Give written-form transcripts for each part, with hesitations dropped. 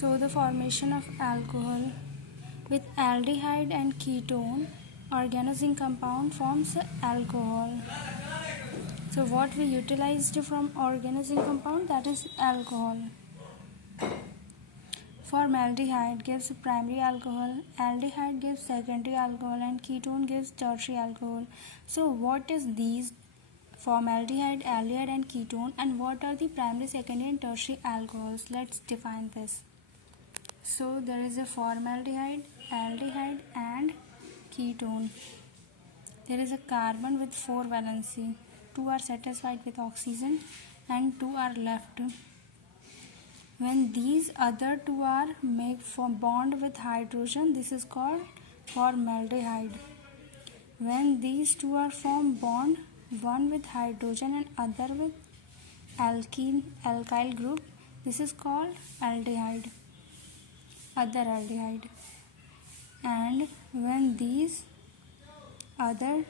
So the formation of alcohol with aldehyde and ketone organozinc compound forms alcohol. So what we utilized from organozinc compound, that is alcohol. Formaldehyde gives primary alcohol, aldehyde gives secondary alcohol, and ketone gives tertiary alcohol. So what is these formaldehyde, aldehyde and ketone, and what are the primary, secondary and tertiary alcohols? Let's define this. So there is a formaldehyde, aldehyde and ketone. There is a carbon with 4 valency. 2 are satisfied with oxygen and 2 are left. When these other 2 are make bond with hydrogen, this is called formaldehyde. When these 2 are form bond, one with hydrogen and other with alkyl group, this is called aldehyde, other aldehyde. And when these other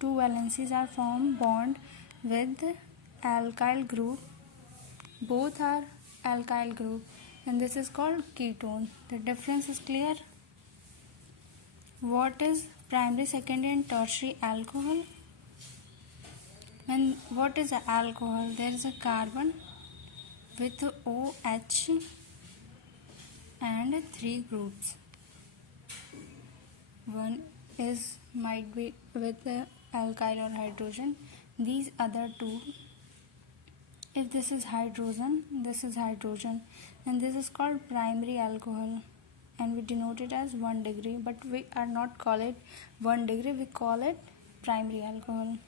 2 valencies are form bond with alkyl group, both are alkyl group, and this is called ketone. The difference is clear. What is primary, secondary and tertiary alcohol? And what is alcohol? There is a carbon with OH and 3 groups. One is might be with alkyl or hydrogen. These other 2, if this is hydrogen, and this is called primary alcohol, and we denote it as 1 degree, but we are not call it 1 degree, we call it primary alcohol.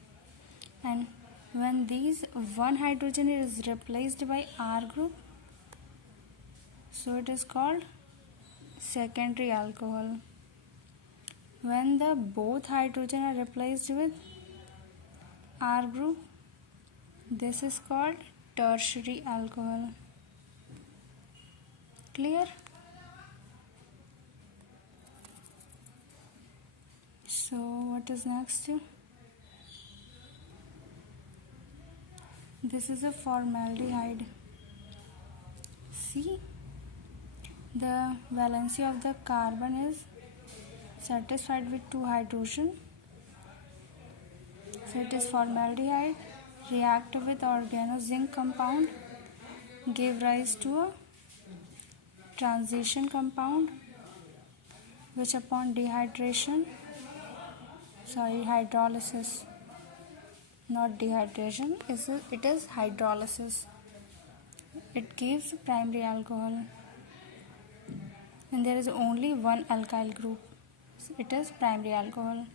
And when these 1 hydrogen is replaced by R group, so it is called secondary alcohol. When the both hydrogen are replaced with R group, this is called tertiary alcohol. Clear? So what is next? This is a formaldehyde. See, the valency of the carbon is satisfied with 2 hydrogen. So it is formaldehyde, react with organozinc compound, give rise to a transition compound, which upon hydrolysis, not dehydration, it is hydrolysis, it gives primary alcohol, and there is only 1 alkyl group, so it is primary alcohol.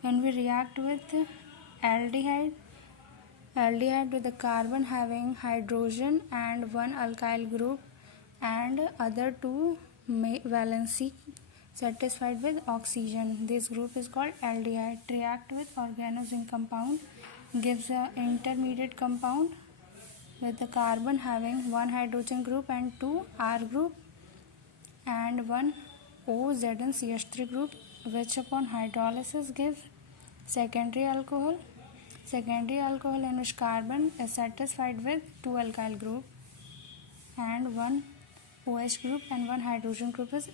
When we react with aldehyde with the carbon having hydrogen and 1 alkyl group and other 2 valency satisfied with oxygen, this group is called aldehyde. React with organozinc compound, gives an intermediate compound with the carbon having 1 hydrogen group and 2 R group and 1 OZnCH3 group, which upon hydrolysis gives secondary alcohol. Secondary alcohol in which carbon is satisfied with 2 alkyl group and 1 OH group and 1 hydrogen group is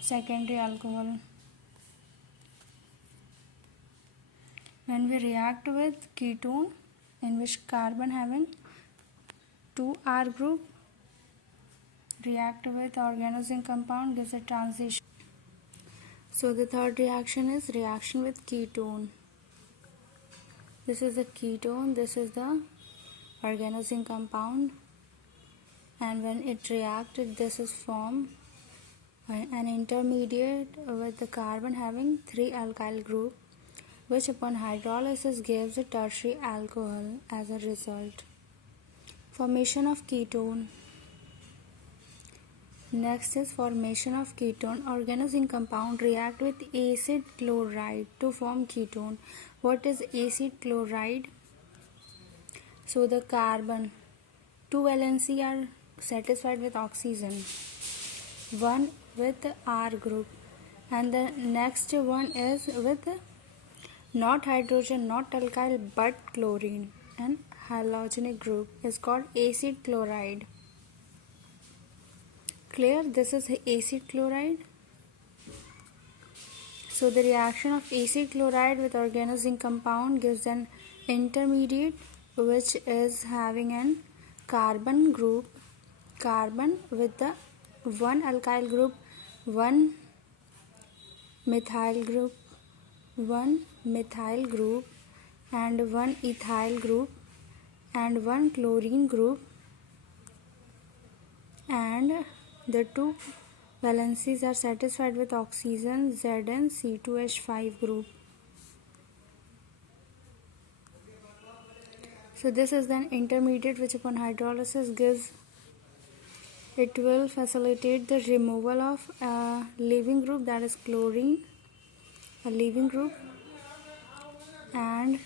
secondary alcohol. When we react with ketone, in which carbon having 2 R group, react with organozinc compound, gives a transition. So the third reaction is reaction with ketone. This is the ketone, this is the organozinc compound, and when it reacts, this is formed an intermediate with the carbon having 3 alkyl group, which upon hydrolysis gives a tertiary alcohol as a result. Formation of ketone. Next is formation of ketone. Organozinc compound react with acid chloride to form ketone. What is acid chloride? So the carbon 2 valency are satisfied with oxygen, 1 with R group, and the next one is with not hydrogen, not alkyl, but chlorine, and halogenic group is called acid chloride. Clear? This is acid chloride. So the reaction of acid chloride with organozinc compound gives an intermediate which is having an carbon group, carbon with the one alkyl group, one methyl group, one methyl group and one ethyl group and one chlorine group, and the two valencies are satisfied with oxygen ZnC2H5 group. So this is an intermediate which upon hydrolysis gives, it will facilitate the removal of a leaving group, that is chlorine, a leaving group, and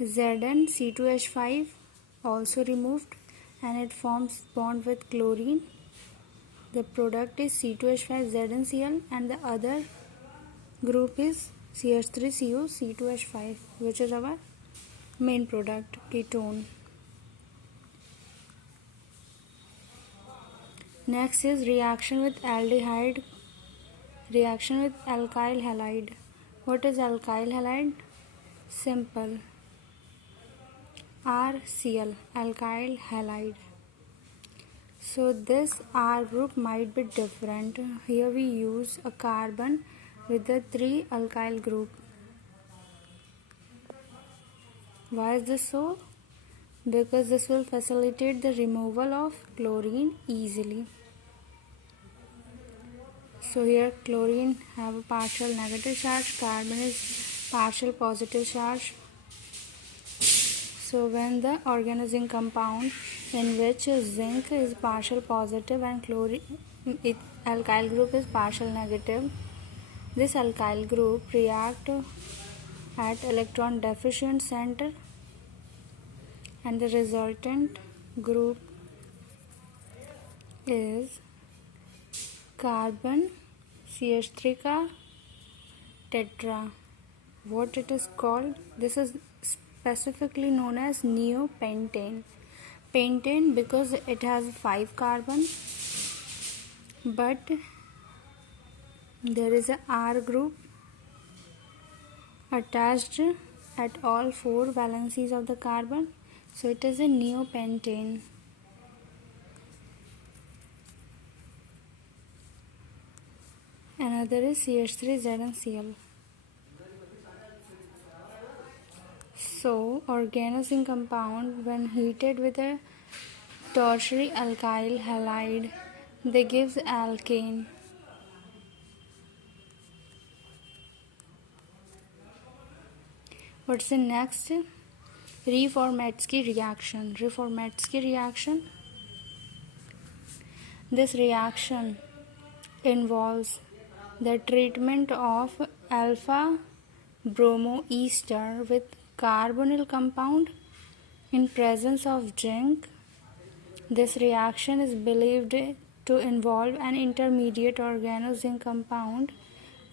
ZnC2H5 also removed, and it forms bond with chlorine. The product is C2H5 ZnCl and the other group is CH3CO C2H5, which is our main product, ketone. Next is reaction with aldehyde, reaction with alkyl halide. What is alkyl halide? Simple, RCl, alkyl halide. So this R group might be different. Here we use a carbon with the 3 alkyl group. Why is this so? Because this will facilitate the removal of chlorine easily. So here chlorine have a partial negative charge, carbon is partial positive charge. So when the organozinc compound in which zinc is partial positive and alkyl group is partial negative, this alkyl group react at electron deficient center and the resultant group is carbon CH3 का tetra. What it is called? This is specifically known as neopentane. Pentane because it has 5 carbon, but there is a R group attached at all 4 valencies of the carbon, so it is a neopentane. Another is CH3ZnCl. So organozinc compound when heated with a tertiary alkyl halide, they gives alkane. What's the next? Reformatsky reaction. Reformatsky reaction. This reaction involves the treatment of alpha bromoester with carbonyl compound in presence of zinc. This reaction is believed to involve an intermediate organozinc compound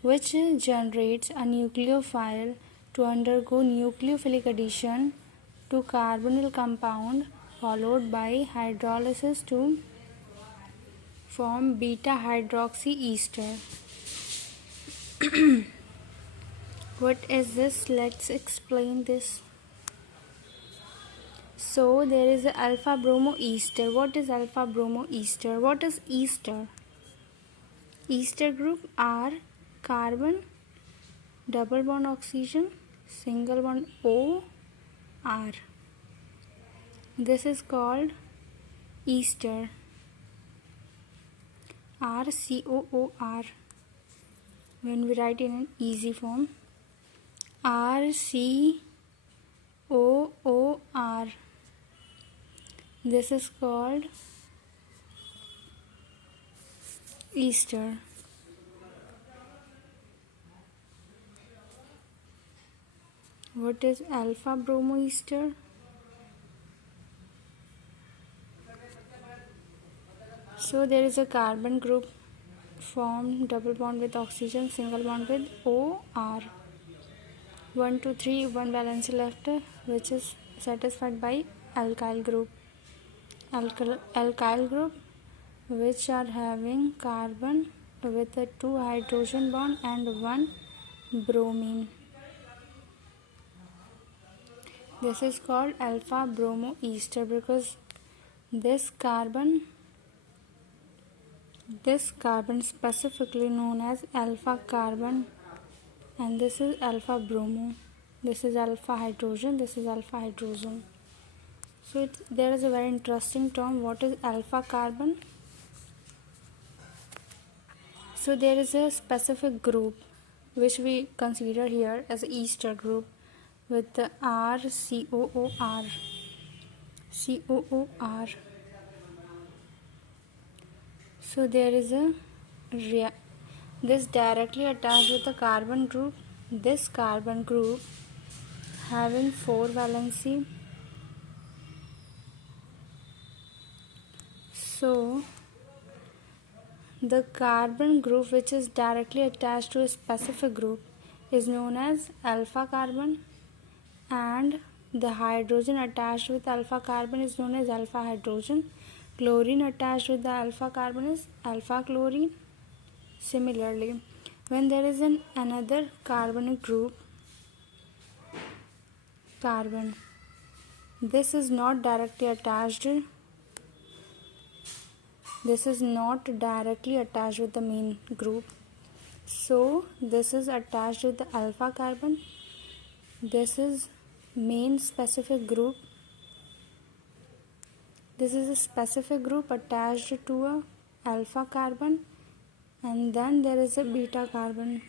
which generates a nucleophile to undergo nucleophilic addition to carbonyl compound followed by hydrolysis to form beta hydroxy ester. What is this? Let's explain this. So there is alpha bromo ester. What is alpha bromo ester? What is ester? Ester group are carbon, double bond oxygen, single bond O, R. This is called ester. RCOOR. When we write in an easy form, RCOOR. This is called ester. What is alpha bromo ester? So there is a carbon group formed, double bond with oxygen, single bond with OR. 1, 2, 3, 1 valence left, which is satisfied by alkyl group. Alkyl group which are having carbon with a 2 hydrogen bond and 1 bromine. This is called alpha bromo ester because this carbon specifically known as alpha carbon, and this is alpha bromo. This is alpha hydrogen, this is alpha hydrogen. So there is a very interesting term. What is alpha carbon? So there is a specific group which we consider here as ester group with the R COOR. So there is a this directly attached with the carbon group. This carbon group having 4 valency. So the carbon group which is directly attached to a specific group is known as alpha carbon, and the hydrogen attached with alpha carbon is known as alpha hydrogen. Chlorine attached with the alpha carbon is alpha chlorine. Similarly, when there is another carbonic group, carbon, this is not directly attached. This is not directly attached with the main group. So this is attached with the alpha carbon. This is main specific group. This is a specific group attached to a alpha carbon, and then there is a beta carbon.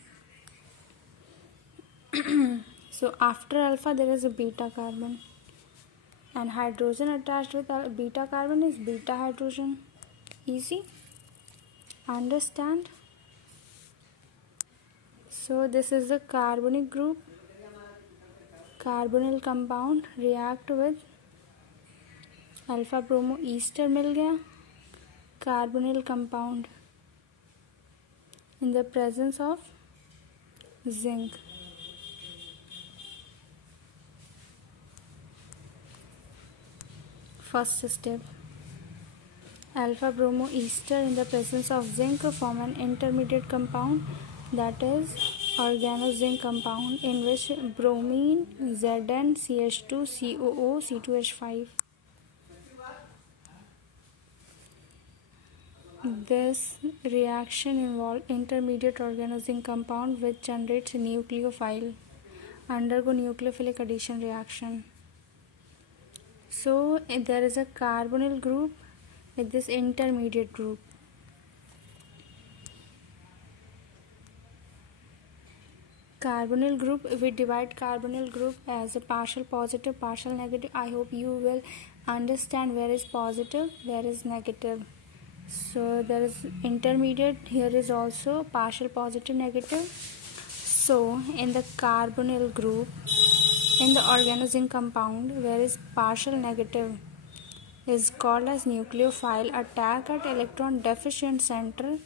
So after alpha there is a beta carbon, and hydrogen attached with beta carbon is beta hydrogen. Easy? Understand? So this is the carbonic group. Carbonyl compound react with alpha bromo ester मिल गया, carbonyl compound in the presence of zinc. First step, alpha bromo ester in the presence of zinc form an intermediate compound, that is organozinc compound, in which bromine ZnCH2 COO C2H5. This reaction involves intermediate organozinc compound which generates nucleophile, undergo nucleophilic addition reaction. So there is a carbonyl group with this intermediate group. Carbonyl group, we divide carbonyl group as a partial positive, partial negative. I hope you will understand where is positive, where is negative. So there is intermediate, here is also partial positive, negative. So in the carbonyl group, in the organozinc compound, where is partial negative is called as nucleophile attack at electron deficient center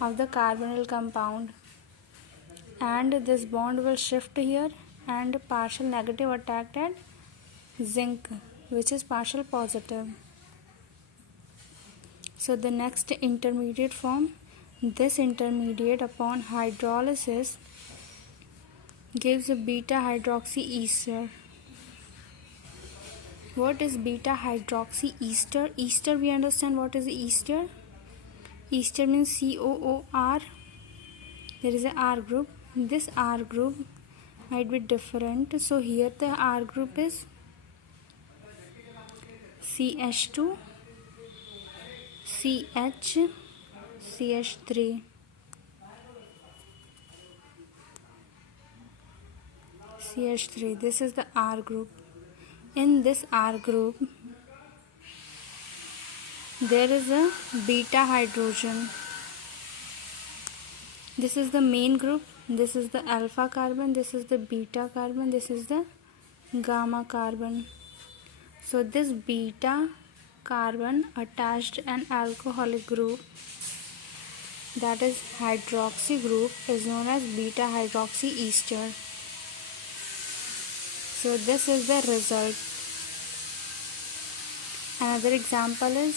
of the carbonyl compound, and this bond will shift here, and partial negative attacked at zinc which is partial positive. So the next intermediate form, this intermediate upon hydrolysis gives a beta hydroxy ester. What is beta hydroxy ester? Ester, we understand what is ester. Ester means COOR. There is a R group. This R group might be different. So here the R group is CH2 CH CH3. CH3. This is the R group. In this R group, there is a beta hydrogen. This is the main group. This is the alpha carbon. This is the beta carbon. This is the gamma carbon. So this beta carbon attached an alcoholic group, that is hydroxy group, is known as beta hydroxy ester. So this is the result. Another example is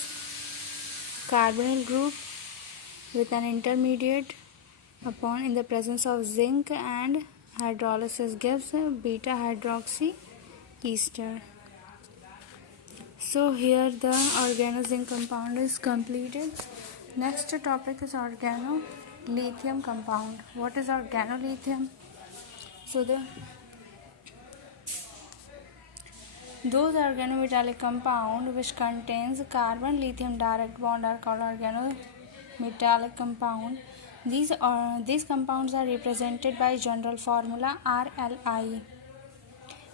carbonyl group with an intermediate upon in the presence of zinc and hydrolysis gives beta hydroxy ester. So here the organozinc compound is completed. Next topic is organolithium compound. What is organolithium? So those organometallic compound which contains carbon lithium direct bond are called organometallic compound. These compounds are represented by general formula RLI,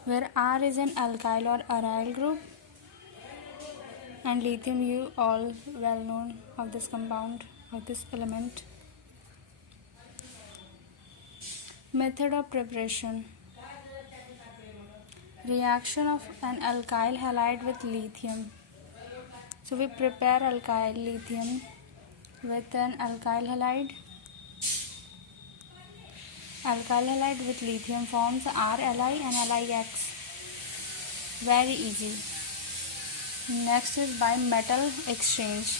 where R is an alkyl or aryl group, and lithium, you all well known of this compound, of this element. Method of preparation. Reaction of an alkyl halide with lithium. So we prepare alkyl lithium with an alkyl halide. Alkyl halide with lithium forms RLi and LiX. Very easy. Next is by metal exchange.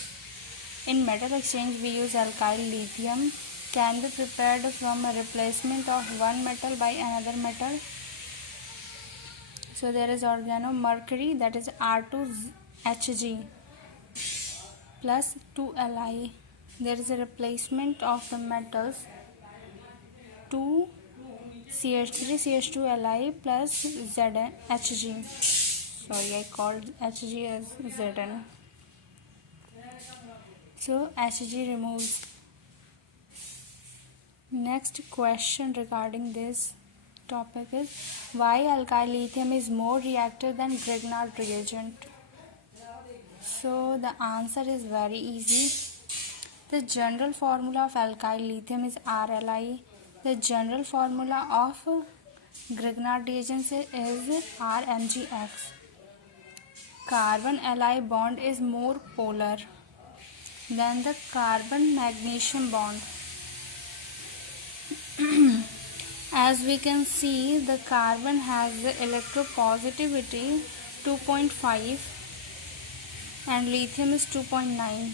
In metal exchange we use alkyl lithium can be prepared from a replacement of one metal by another metal. So there is organomercury, that is R2Hg plus 2Li. There is a replacement of the metals 2CH3CH2Li plus Hg. Sorry, I called Hg as Zn. So Hg removes. Next question regarding this topic is why alkyl lithium is more reactive than Grignard reagent. So the answer is very easy. The general formula of alkyl lithium is RLi. The general formula of Grignard reagents is RMgX. Carbon Li bond is more polar than the carbon magnesium bond. As we can see, the carbon has the electropositivity 2.5 and lithium is 2.9.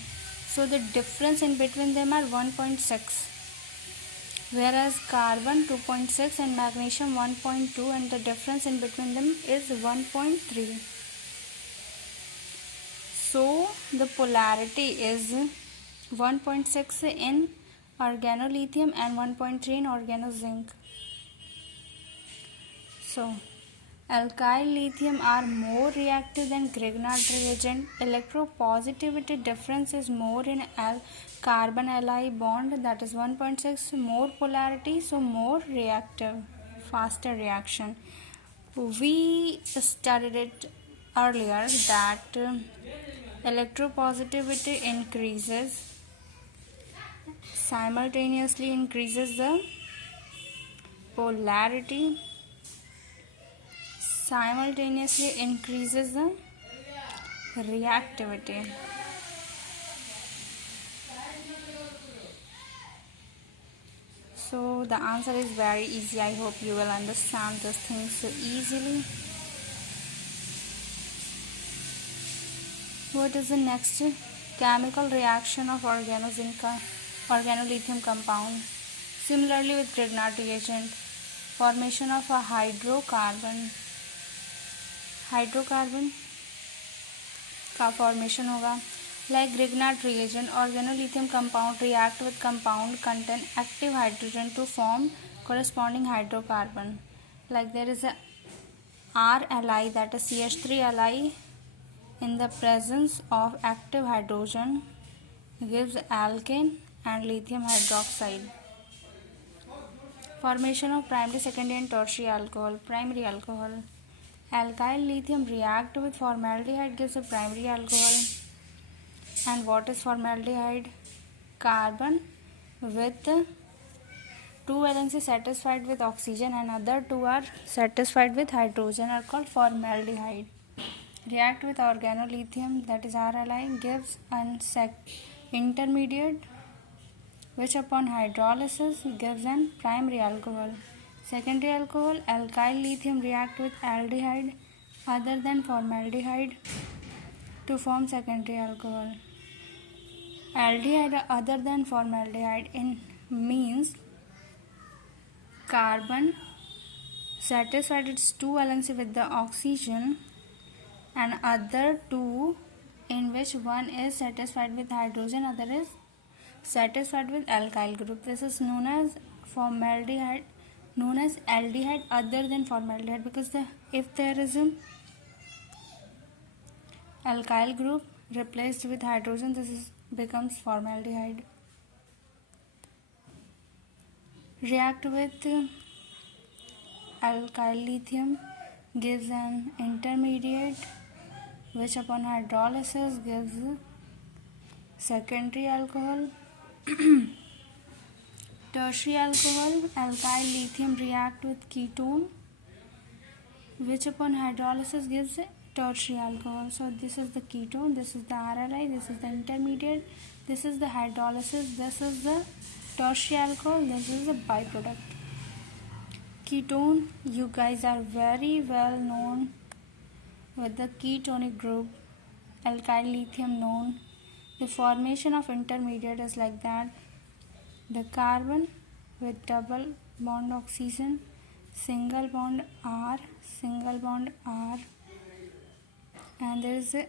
So the difference in between them are 1.6. Whereas carbon 2.6 and magnesium 1.2, and the difference in between them is 1.3. So the polarity is 1.6 in organolithium and 1.3 in organozinc. So alkyl lithium are more reactive than Grignard reagent. Electropositivity difference is more in carbon Li bond, that is 1.6, more polarity, so more reactive, faster reaction. We studied it earlier that electropositivity simultaneously increases the polarity, simultaneously increases the reactivity. So the answer is very easy. I hope you will understand these things so easily. What is the next chemical reaction of organolithium compound? Similarly with Grignard reagent, formation of a hydrocarbon का formation होगा. Like Grignard reagent, organolithium compound react with compound contain active hydrogen to form corresponding hydrocarbon. Like there is a RLi, that is CH3Li, in the presence of active hydrogen gives alkane and lithium hydroxide. Formation of primary, secondary and tertiary alcohol. Primary alcohol. Alkyl lithium react with formaldehyde gives a primary alcohol. And what is formaldehyde? Carbon with 2 valency satisfied with oxygen and other 2 are satisfied with hydrogen are called formaldehyde. React with organolithium, that is RLi, gives an intermediate which upon hydrolysis gives an primary alcohol. Secondary alcohol, alkyl lithium react with aldehyde other than formaldehyde to form secondary alcohol. aldehyde other than formaldehyde means carbon satisfied its 2 valency with the oxygen and other two in which one is satisfied with hydrogen, other is satisfied with alkyl group. This is known as formaldehyde, known as aldehyde other than formaldehyde, because if there is a alkyl group replaced with hydrogen, becomes formaldehyde. React with alkyl lithium gives an intermediate which upon hydrolysis gives secondary alcohol. Tertiary alcohol, alkyl lithium react with ketone which upon hydrolysis gives tertiary alcohol. So this is the ketone, this is the RLI, this is the intermediate, this is the hydrolysis, this is the tertiary alcohol, this is the byproduct. Ketone, you guys are very well known with the ketonic group, alkyl lithium known. The formation of intermediate is like that: the carbon with double bond oxygen, single bond R, and there is a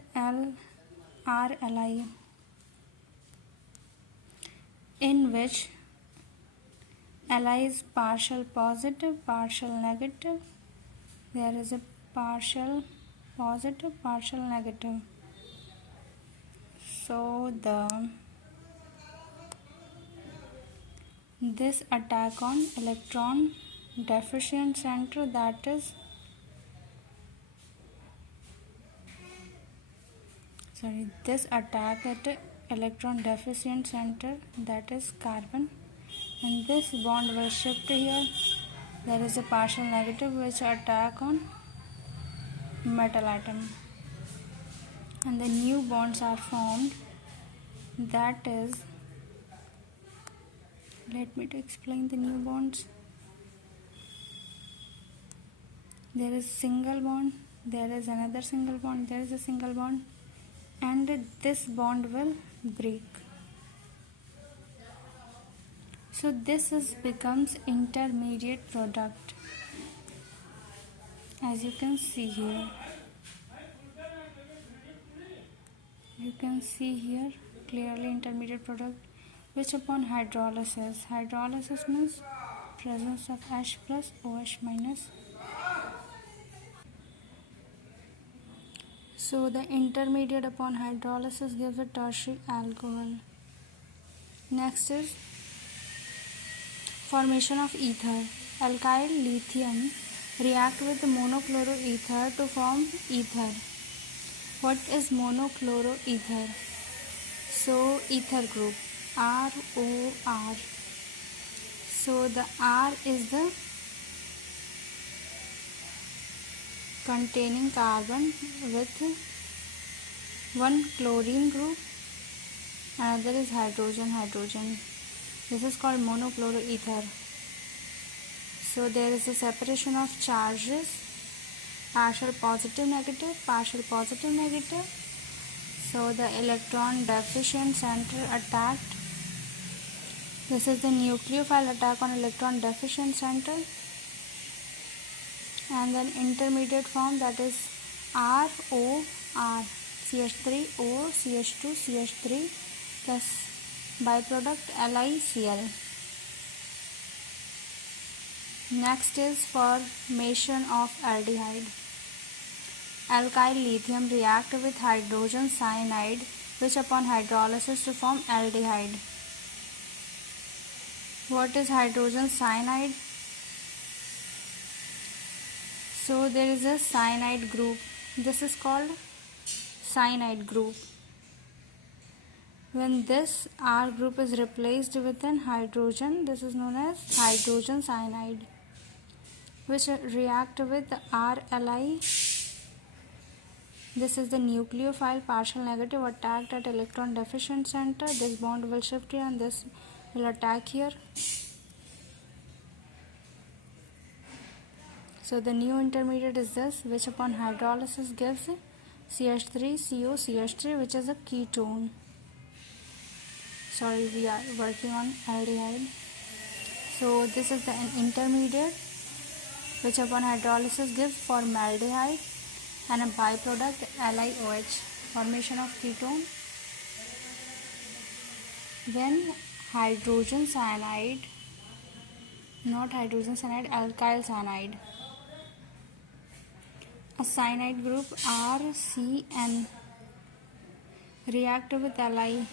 RLI, in which Li is partial positive, partial negative. There is a partial positive, partial negative. So this attack on electron deficient center, that is this attack at electron deficient center, that is carbon, and this bond will shift here. There is a partial negative which attack on metal atom, and the new bonds are formed. That is, let me to explain the new bonds. There is single bond, there is another single bond, there is a single bond, and this bond will break. So this becomes intermediate product, as you can see here. You can see here clearly intermediate product, which upon hydrolysis means presence of H plus OH minus. So the intermediate upon hydrolysis gives a tertiary alcohol. Next is formation of ether. Alkyl lithium react with monochloroether to form ether. What is monochloroether? So ether group ROR. So the R is the containing carbon with one chlorine group, another is hydrogen. This is called monochloroether. So there is a separation of charges, partial positive negative. So the electron deficient center attacked. This is the nucleophile attack on electron deficient center, and then intermediate form, that is ROR, CH3O, CH2, CH3 plus byproduct LiCl. Next is formation of aldehyde. Alkyl lithium react with hydrogen cyanide, which upon hydrolysis to form aldehyde. What is hydrogen cyanide? So there is a cyanide group. This is called cyanide group. When this R group is replaced with an hydrogen, this is known as hydrogen cyanide, which react with RLI. This is the nucleophile partial negative attacked at electron deficient center. This bond will shift here and this will attack here. So the new intermediate is this, which upon hydrolysis gives CH3CO, CH3, which is a ketone. sorry, we are working on aldehyde. So this is the intermediate which upon hydrolysis gives formaldehyde and a byproduct LiOH, formation of ketone. When hydrogen cyanide, not hydrogen cyanide, alkyl cyanide, a cyanide group RCN react with LiR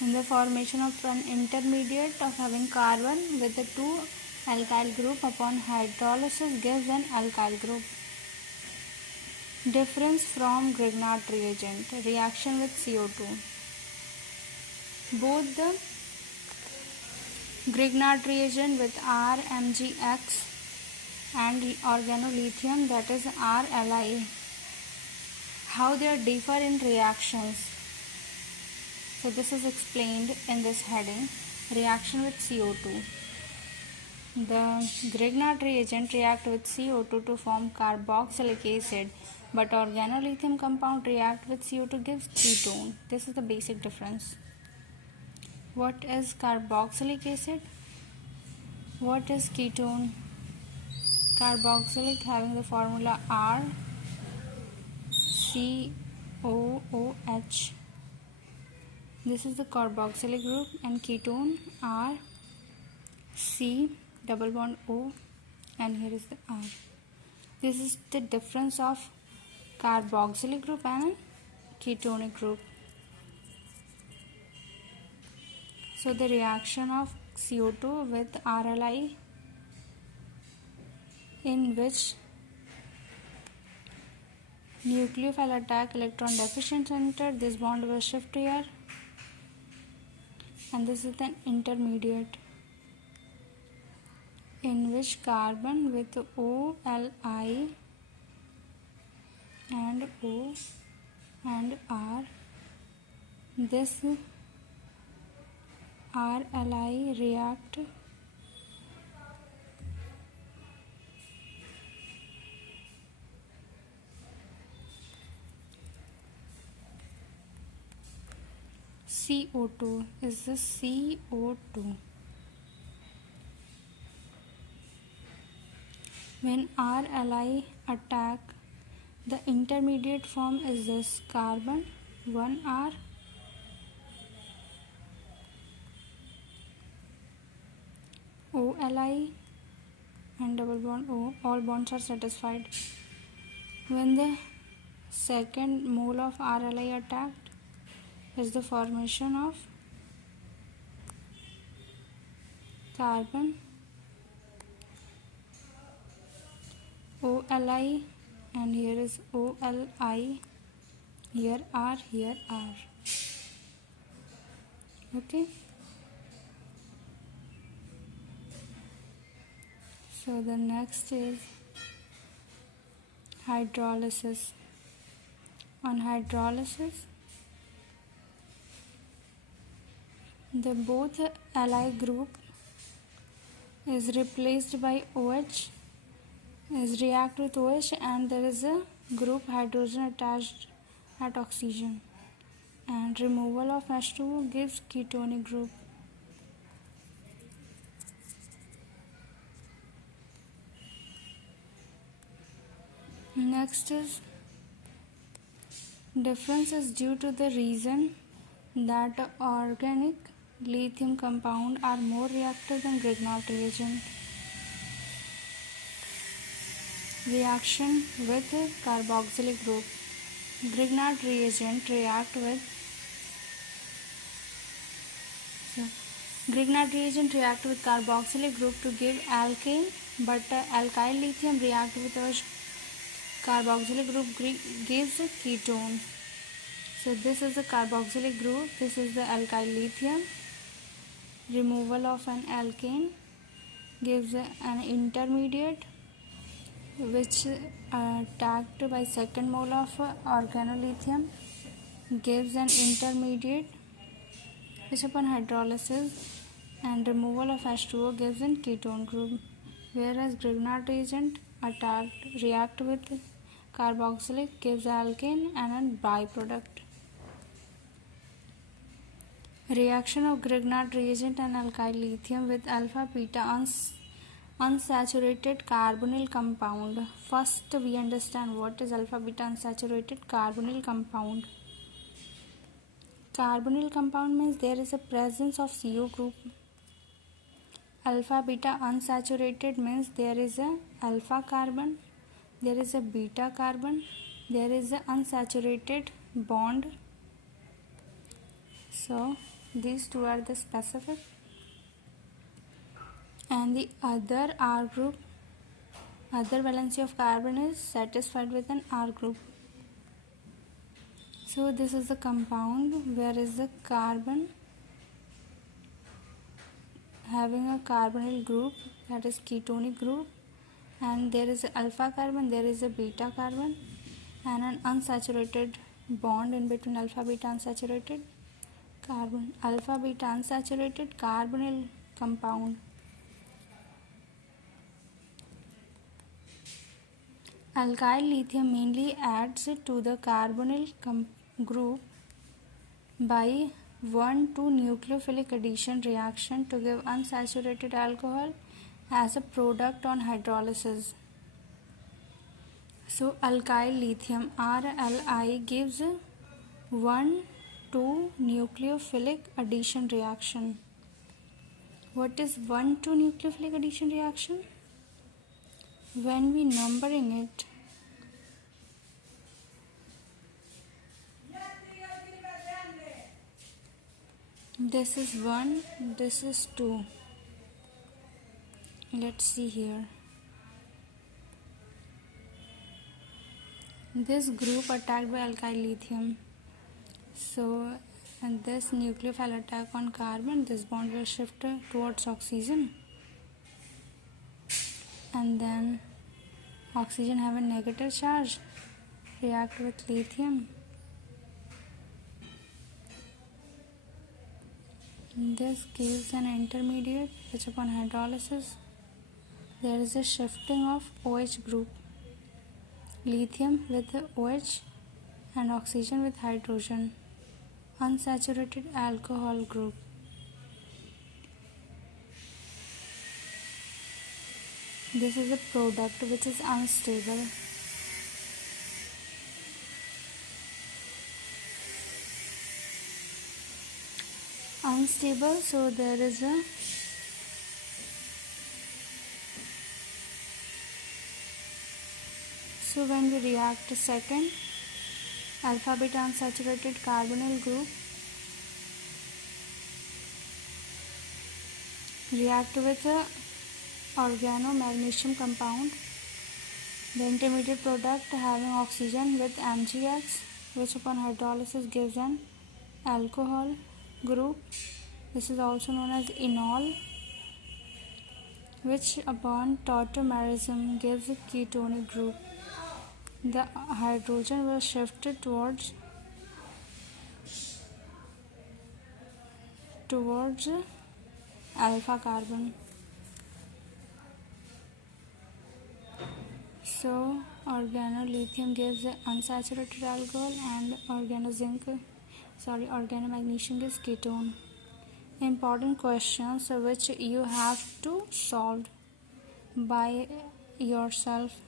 in the formation of an intermediate of having carbon with the two alkyl group upon hydrolysis gives an alkyl group. Difference from Grignard reagent, reaction with CO2. Both the Grignard reagent with RMgX and organolithium, that is RLi, how they differ in reactions. So this is explained in this heading, reaction with CO2. The Grignard reagent react with CO2 to form carboxylic acid, but organolithium compound react with CO2 gives ketone. This is the basic difference. What is carboxylic acid? What is ketone? Carboxylic having the formula RCOOH. This is the carboxylic group, and ketone RC double bond O, and here is the R. This is the difference of carboxylic group and ketonic group. So the reaction of CO2 with RLi, in which nucleophile attack electron deficient center, this bond will shift here, and this is an intermediate in which carbon with OLi and O and R, this RLi react CO2 is the CO2. When RLi attack, the intermediate form is this carbon 1R OLi and double bond O, all bonds are satisfied. When the second mole of RLi attacked is the formation of carbon OLi, and here is OLi, here R, here R. Okay. So the next is hydrolysis. On hydrolysis, the both Li group is replaced by OH, is react with OH, and there is a group hydrogen attached at oxygen, and removal of H2O gives ketonic group. Next is difference is due to the reason that organic lithium compound are more reactive than Grignard reagent. Reaction with carboxylic group. Grignard reagent react with carboxylic group to give alkane, but alkyl lithium react with a carboxylic group gives a ketone. So this is the carboxylic group, this is the alkyl lithium. Removal of an alkane gives an intermediate which attacked by second mole of organolithium gives an intermediate which upon hydrolysis and removal of H2O gives an ketone group, whereas Grignard reagent react with carboxylic gives alkane and a byproduct. Reaction of Grignard reagent and alkyl lithium with alpha beta unsaturated carbonyl compound. First we understand what is alpha beta unsaturated carbonyl compound. Carbonyl compound means there is a presence of CO group. Alpha beta unsaturated means there is a alpha carbon, there is a beta carbon, there is a unsaturated bond. So these two are the specific, and the other R group, other valency of carbon is satisfied with an R group. So this is the compound where is the carbon having a carbonyl group, that is ketonic group, and there is a alpha carbon, there is a beta carbon, and an unsaturated bond in between alpha beta unsaturated carbon. Alpha beta unsaturated carbonyl compound. Alkyl lithium mainly adds to the carbonyl group by 1,2 nucleophilic addition reaction to give unsaturated alcohol as a product on hydrolysis. So alkyl lithium RLI gives 1,2 nucleophilic addition reaction. What is 1,2 nucleophilic addition reaction? When we numbering it, this is 1, this is 2. Let's see here. This group attacked by alkyl lithium. So, and this nucleophile attack on carbon, this bond will shift towards oxygen. And then oxygen have a negative charge, react with lithium. This gives an intermediate which upon hydrolysis there is a shifting of OH group, lithium with the OH and oxygen with hydrogen, unsaturated alcohol group. This is a product which is unstable. Unstable, so there is a so when we react to second alpha beta unsaturated carbonyl group react with a organomagnesium compound, the intermediate product having oxygen with MgX, which upon hydrolysis gives an alcohol group. This is also known as enol, which upon tautomerism gives a ketonic group. The hydrogen will shift towards alpha carbon. So organolithium gives unsaturated alcohol and organomagnesium gives ketone. Important questions which you have to solve by yourself.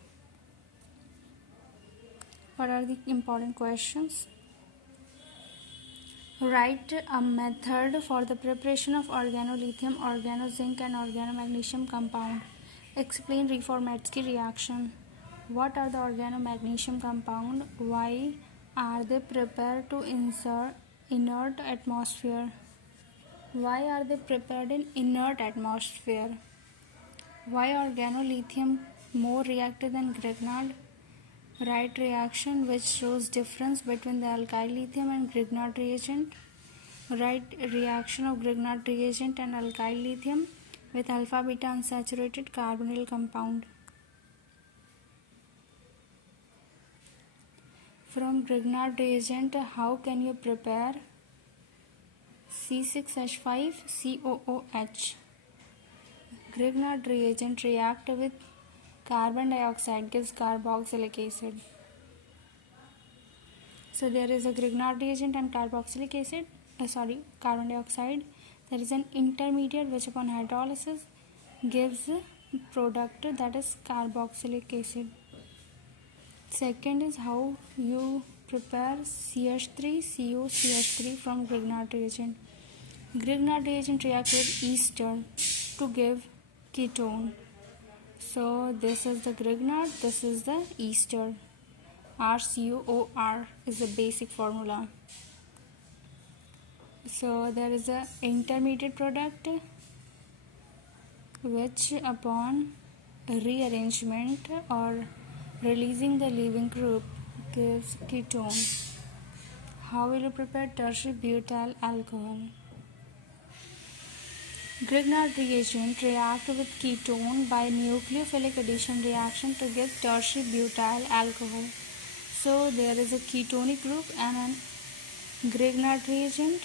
What are the important questions? Write a method for the preparation of organolithium, organozinc and organomagnesium compound. Explain Reformatsky reaction. What are the organomagnesium compound? Why are they prepared to inert atmosphere? Why are they prepared in inert atmosphere? Why organolithium more reactive than Grignard? Write reaction which shows difference between the alkyl lithium and Grignard reagent. Write reaction of Grignard reagent and alkyl lithium with alpha beta unsaturated carbonyl compound. From Grignard reagent, how can you prepare C6H5COOH? Grignard reagent react with carbon dioxide, gives carboxylic acid. So there is a Grignard reagent and carboxylic acid. carbon dioxide. There is an intermediate which upon hydrolysis gives product, that is carboxylic acid. Second is how you prepare CH3COCH3 from Grignard reagent. Grignard reagent reacts with ester to give ketone. So this is the Grignard, this is the ester. RCOOR is the basic formula. So there is a intermediate product which upon rearrangement or releasing the leaving group gives ketone. How will you prepare tertiary butyl alcohol? Grignard reagent react with ketone by nucleophilic addition reaction to give tertiary butyl alcohol. So there is a ketonic group and an Grignard reagent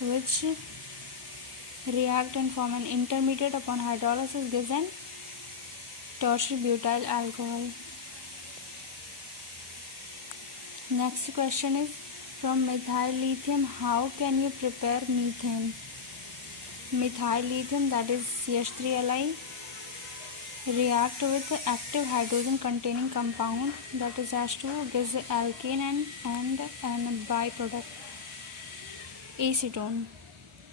which react and form an intermediate upon hydrolysis gives an tertiary butyl alcohol. Next question is from methyl lithium, how can you prepare methane? Methyl lithium, that is CH3Li, react with active hydrogen containing compound, that is H2O, gives alkane and an byproduct acetone.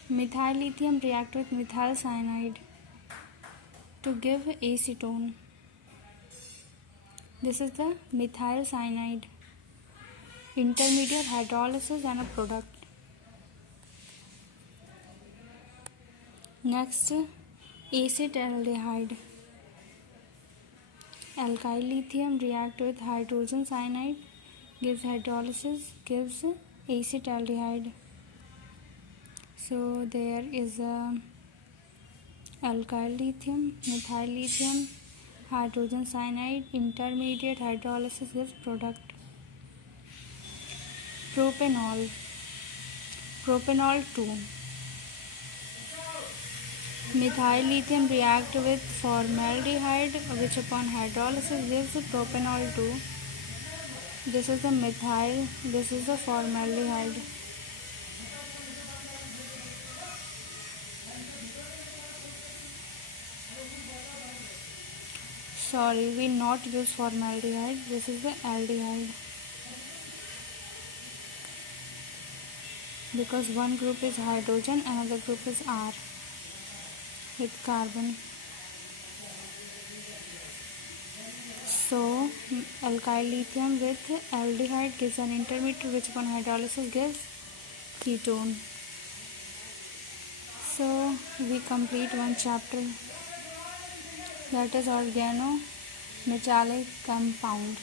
Methyl lithium react with methyl cyanide to give acetone. This is the methyl cyanide. Intermediate hydrolysis and a product. Next, acetaldehyde. Alkyl lithium react with hydrogen cyanide, gives hydrolysis, gives acetaldehyde. So there is a alkyl lithium, methyl lithium, hydrogen cyanide, intermediate hydrolysis gives product. Propanol. Propanol 2. Methyl lithium react with formaldehyde which upon hydrolysis gives propanol 2. This is the methyl, this is the formaldehyde. Sorry, we not use formaldehyde, this is the aldehyde. Because one group is hydrogen, another group is R with carbon. So alkyl lithium with aldehyde gives an intermediate which upon hydrolysis gives ketone. So we complete one chapter, that is organometallic compound.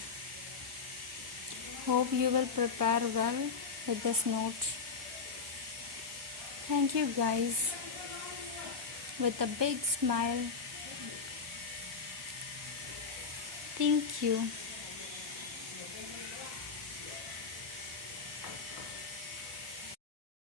Hope you will prepare well with this note. Thank you guys, with a big smile. Thank you.